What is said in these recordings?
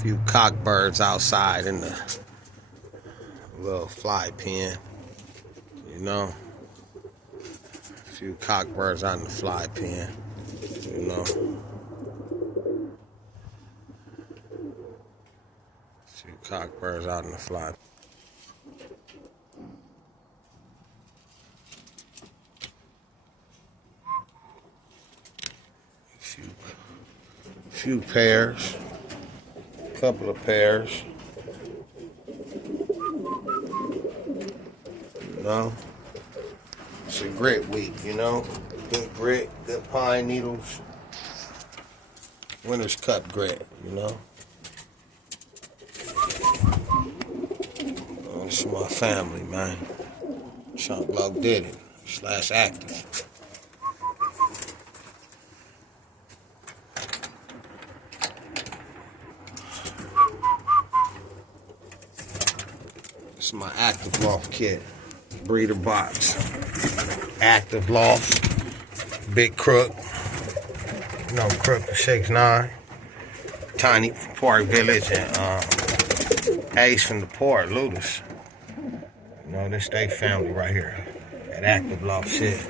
few cockbirds outside in the little fly pen, you know. A few cockbirds out in the fly pen, you know. A few cockbirds out in the fly. Few pairs, couple of pairs, you know. It's a grit week, you know. Good grit, good pine needles, winter's cut grit, you know. Oh, this is my family, man. Chunk Love did it / active. This is my active loft kit, breeder box. Active loft, big crook, no crook, 6'9", tiny from Park Village, and Ace from the Port, Ludus. You know, this they family right here. That active loft shit,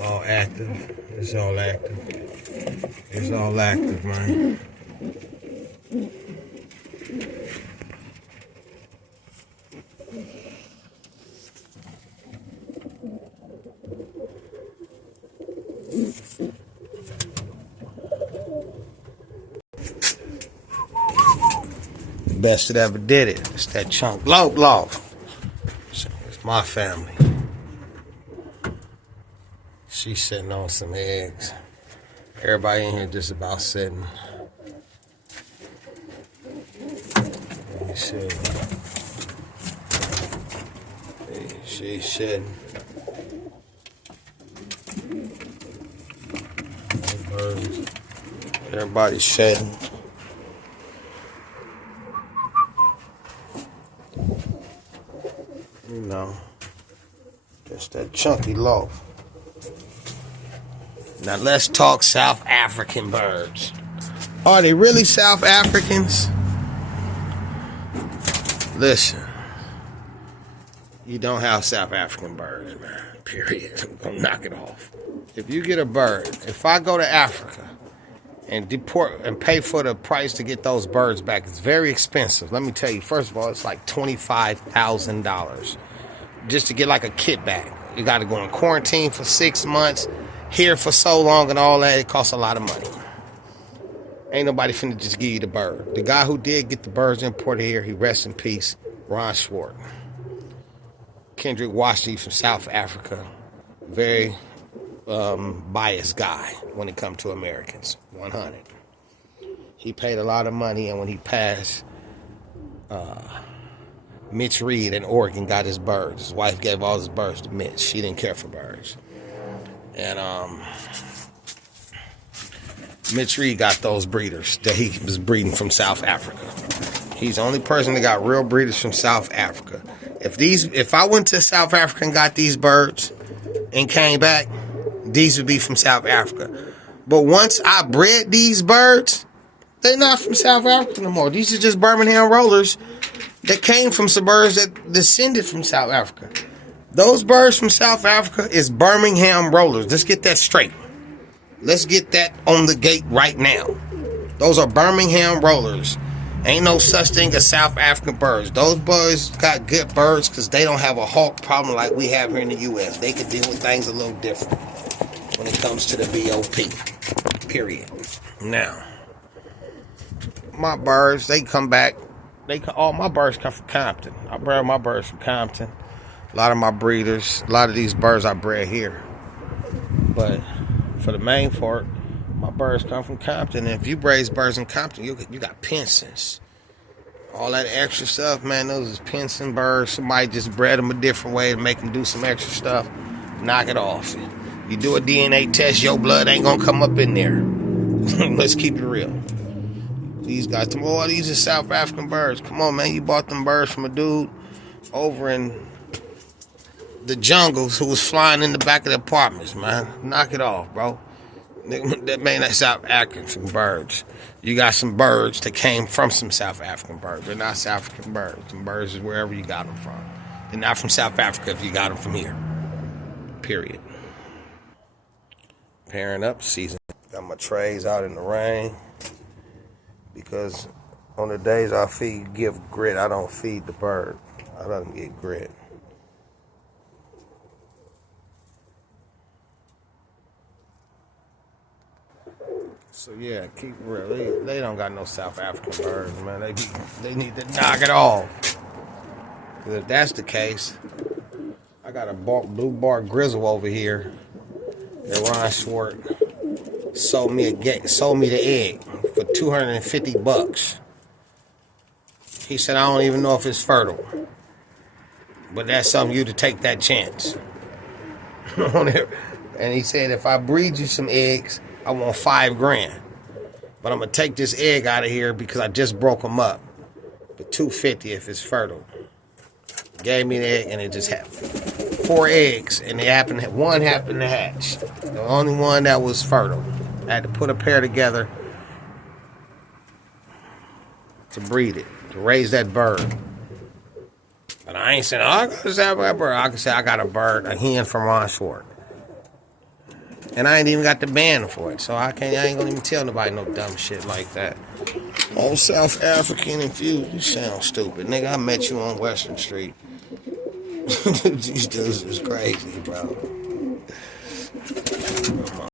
all active. It's all active. It's all active, man. Best that ever did it. It's that Chunk Loft. It's my family. She's sitting on some eggs. Everybody in here just about sitting. Let me see. She's sitting. Everybody's sitting. You know, just that chunky loaf. Now let's talk South African birds. Are they really South Africans? Listen, you don't have South African birds, man. Period. I'm gonna knock it off. If you get a bird, if I go to Africa and deport and pay for the price to get those birds back, it's very expensive. Let me tell you, first of all, it's like $25,000 just to get like a kit back. You got to go in quarantine for 6 months, here for so long and all that. It costs a lot of money. Ain't nobody finna just give you the bird. The guy who did get the birds imported here, he rests in peace, Ron Schwartz. Kendrick Washington from South Africa, very biased guy when it comes to Americans, 100. He paid a lot of money, and when he passed, Mitch Reed in Oregon got his birds. His wife gave all his birds to Mitch. She didn't care for birds. And Mitch Reed got those breeders that he was breeding from South Africa. He's the only person that got real breeders from South Africa. If I went to South Africa and got these birds and came back, these would be from South Africa. But once I bred these birds, they're not from South Africa no more. These are just Birmingham rollers that came from suburbs that descended from South Africa. Those birds from South Africa is Birmingham rollers. Let's get that straight. Let's get that on the gate right now. Those are Birmingham rollers. Ain't no such thing as South African birds. Those birds got good birds because they don't have a hawk problem like we have here in the U.S. They can deal with things a little different when it comes to the BOP. Period. Now, my birds, they come back. All my birds come from Compton. I bred my birds from Compton. A lot of my breeders, a lot of these birds I bred here. But for the main part, my birds come from Compton. And if you raise birds in Compton, you got Pinsons. All that extra stuff, man, those is Pinson birds. Somebody just bred them a different way to make them do some extra stuff. Knock it off. You do a DNA test, your blood ain't gonna come up in there. Let's keep it real. These guys, oh, these are South African birds. Come on, man, you bought them birds from a dude over in the jungles who was flying in the back of the apartments, man. Knock it off, bro. That may not South African birds. You got some birds that came from some South African birds. They're not South African birds. Some birds is wherever you got them from. They're not from South Africa if you got them from here. Period. Pairing up season. Got my trays out in the rain because on the days I give grit, I don't feed the bird. I don't get grit. So yeah, keep it real. They don't got no South African birds, man. They need to knock it off. Cause if that's the case, I got a blue bar grizzle over here that Ron Schwartz sold me the egg for $250. He said I don't even know if it's fertile, but that's something you to take that chance. And he said if I breed you some eggs, I want $5,000, but I'm gonna take this egg out of here because I just broke them up. But $250 if it's fertile. Gave me the egg and it just had 4 eggs, and one happened to hatch. The only one that was fertile. I had to put a pair together to breed it, to raise that bird. But I ain't saying, oh, I got a bird. I can say I got a bird, a hen from Ron Schwartz. And I ain't even got the band for it, so I ain't gonna even tell nobody no dumb shit like that. Oh, South African infused, you sound stupid. Nigga, I met you on Western Street. These dudes is crazy, bro.